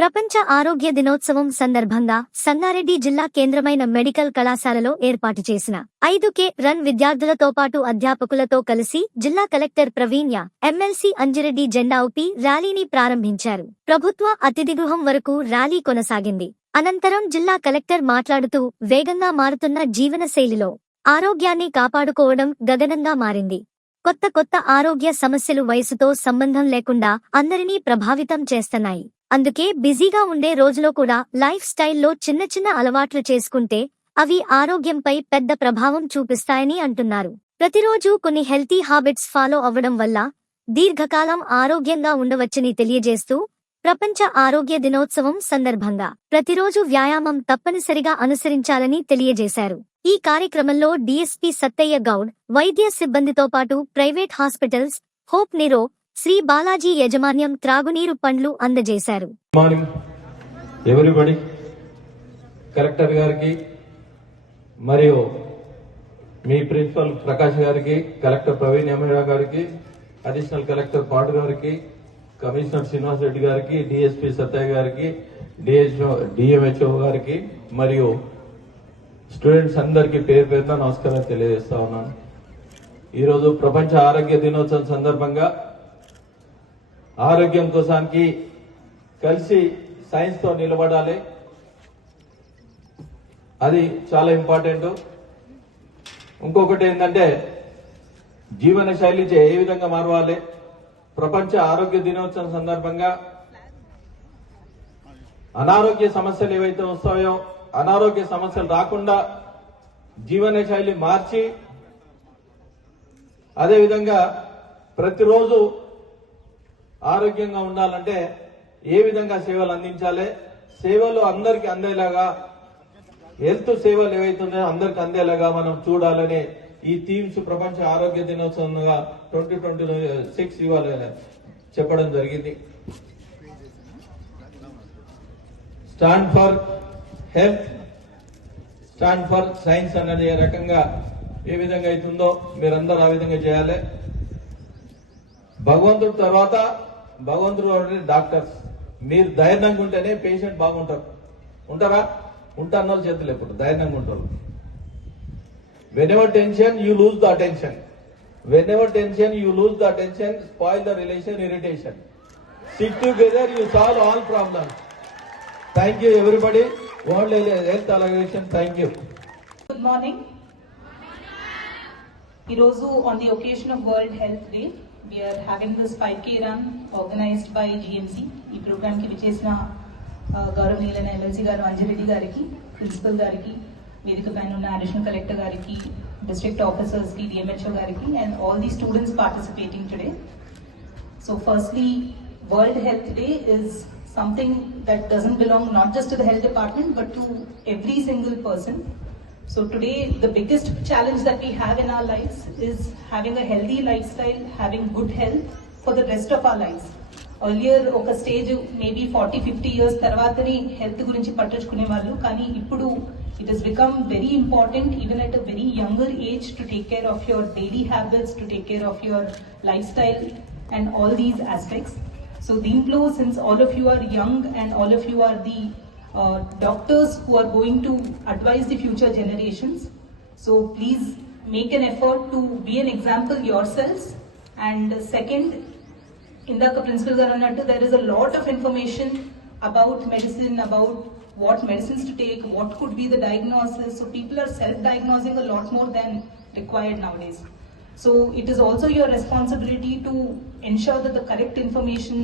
ప్రపంచ ఆరోగ్య దినోత్సవం సందర్భంగా సంగారెడ్డి జిల్లా కేంద్రమైన మెడికల్ కళాశాలలో ఏర్పాటు చేసిన 5K రన్ విద్యార్థులతో పాటు అధ్యాపకులతో కలిసి జిల్లా కలెక్టర్ ప్రవీణ్య, ఎమ్మెల్సీ అంజిరెడ్డి జెండా ఊపి ర్యాలీని ప్రారంభించారు. ప్రభుత్వ అతిథి గృహం వరకు ర్యాలీ కొనసాగింది. అనంతరం జిల్లా కలెక్టర్ మాట్లాడుతూ వేగంగా మారుతున్న జీవనశైలిలో ఆరోగ్యాన్ని కాపాడుకోవడం గగనంగా మారింది. కొత్త ఆరోగ్య సమస్యలు వయసుతో సంబంధం లేకుండా అందరినీ ప్రభావితం చేస్తున్నాయి. అందుకే బిజీగా ఉండే రోజులో కూడా లైఫ్ స్టైల్లో చిన్న అలవాట్లు చేసుకుంటే అవి ఆరోగ్యంపై పెద్ద ప్రభావం చూపిస్తాయని అంటున్నారు. ప్రతిరోజు కొన్ని హెల్తీ హ్యాబిట్స్ ఫాలో అవ్వడం వల్ల దీర్ఘకాలం ఆరోగ్యంగా ఉండవచ్చని తెలియజేస్తూ ప్రపంచ ఆరోగ్య దినోత్సవం సందర్భంగా ప్రతిరోజు వ్యాయామం తప్పనిసరిగా అనుసరించాలని తెలియజేశారు. ఈ కార్యక్రమంలో డీఎస్పీ సత్తయ్య గౌడ్, వైద్య సిబ్బందితో పాటు ప్రైవేట్ హాస్పిటల్స్, హోప్ నిరో, శ్రీ బాలాజీ యాజమాన్యం త్రాగునీరు పండ్లు అందజేశారు. కలెక్టర్ గారికి మరియు మీ ప్రిన్సిపల్ ప్రకాష్ గారికి, కలెక్టర్ ప్రవీణ్ ఎమ్మెల్యే గారికి, అడిషనల్ కలెక్టర్ పాటు గారికి, కమిషనర్ శ్రీనివాస్ రెడ్డి గారికి, డిఎస్పీ సత్తయ్య గారికి, డిఎంహెచ్ఓ గారికి మరియు స్టూడెంట్స్ అందరికీ పేరు పేరున నమస్కారం తెలియజేస్తా ఉన్నాను. ఈరోజు ప్రపంచ ఆరోగ్య దినోత్సవం సందర్భంగా ఆరోగ్యం కోసానికి కలిసి సైన్స్ తో నిలబడాలి, అది చాలా ఇంపార్టెంట్. ఇంకొకటి ఏంటంటే జీవన శైలి ఏ విధంగా మారవాలి. ప్రపంచ ఆరోగ్య దినోత్సవం సందర్భంగా అనారోగ్య సమస్యలు ఏవైతే వస్తాయో అనారోగ్య సమస్యలు రాకుండా జీవన శైలి మార్చి అదేవిధంగా ప్రతిరోజు ఆరోగ్యంగా ఉండాలంటే ఏ విధంగా సేవలు అందించాలి, సేవలు అందరికి అందేలాగా, హెల్త్ సేవలు ఏవైతే ఉన్నాయో అందరికి అందేలాగా మనం చూడాలనే ఈ థీమ్స్ ప్రపంచ ఆరోగ్య దినోత్సవంగా 2026 ఇవాళ చెప్పడం జరిగింది. Stand for health, stand for science అన్నది ఏ రకంగా ఏ విధంగా అవుతుందో మీరందరూ ఆ విధంగా చేయాలి. భగవంతుడి తర్వాత భగవంతుడు డాక్టర్స్. మీరు ధైర్యంగా ఉంటేనే పేషెంట్ బాగుంటారు. ఉంటారా? ఉంటారు వాళ్ళు చేతులు ఎప్పుడు ధైర్యంగా ఉంటారు. whenever tension you lose the attention, whenever tension you lose the attention, spoil the relation, irritation. Sit together, you solve all problems. Thank you everybody. World Health Organization, thank you. Good morning. Irozu on the occasion of World Health Day, we are having this 5K run organized by GMC. ఈ programme కి విచ్చేసిన గౌరవనీయులైన MLC గారు అంజిరెడ్డి గారికి, principal గారికి, వేదిక పైన ఉన్న అడిషనల్ కలెక్టర్ గారికి, డిస్ట్రిక్ట్ ఆఫీసర్స్ కి, డిఎంహెచ్ఓ గారికి and all the students participating today. So firstly world health day is something that doesn't belong not just to the health department but to every single person. So today the biggest challenge that we have in our lives is having a healthy lifestyle, having good health for the rest of our lives. Earlier oka stage maybe 40-50 years tarvatani health gurinchi pattuchukune vallu, kani ippudu it has become very important even at a very younger age to take care of your daily habits, to take care of your lifestyle and all these aspects. So Deemplo, since all of you are young and all of you are the doctors who are going to advise the future generations, so please make an effort to be an example yourselves. And second, in the principal Garanattu, there is a lot of information about medicine, about what medicines to take, what could be the diagnosis. So people are self-diagnosing a lot more than required nowadays. So it is also your responsibility to ensure that the correct information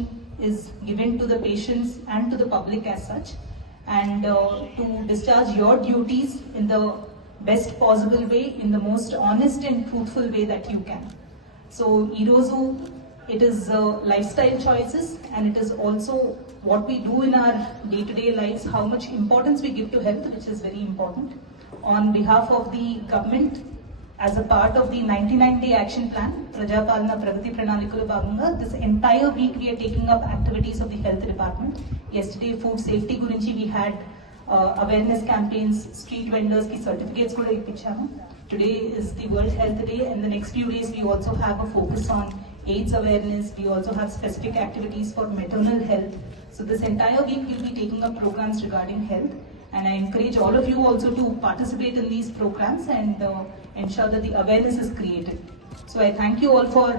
is given to the patients and to the public as such, and to discharge your duties in the best possible way, in the most honest and truthful way that you can. So Irozu, it is lifestyle choices and it is also what we do in our day-to-day lives, how much importance we give to health, which is very important. On behalf of the government, as a part of the 99-day action plan, Prajapalana Pragati Pranalikalu Bhaganga, this entire week we are taking up activities of the health department. Yesterday, food safety gurinchi we had awareness campaigns, street vendors ki certificates kuda ippichamu. Today is the World Health Day, and the next few days we also have a focus on AIDS awareness. We also have specific activities for maternal health. So this entire week we'll be taking up programs regarding health, and I encourage all of you also to participate in these programs and ensure that the awareness is created. So I thank you all for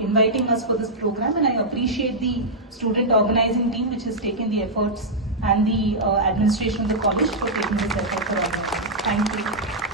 inviting us for this program, and I appreciate the student organizing team which has taken the efforts and the administration of the college for taking this effort for organizing. Thank you.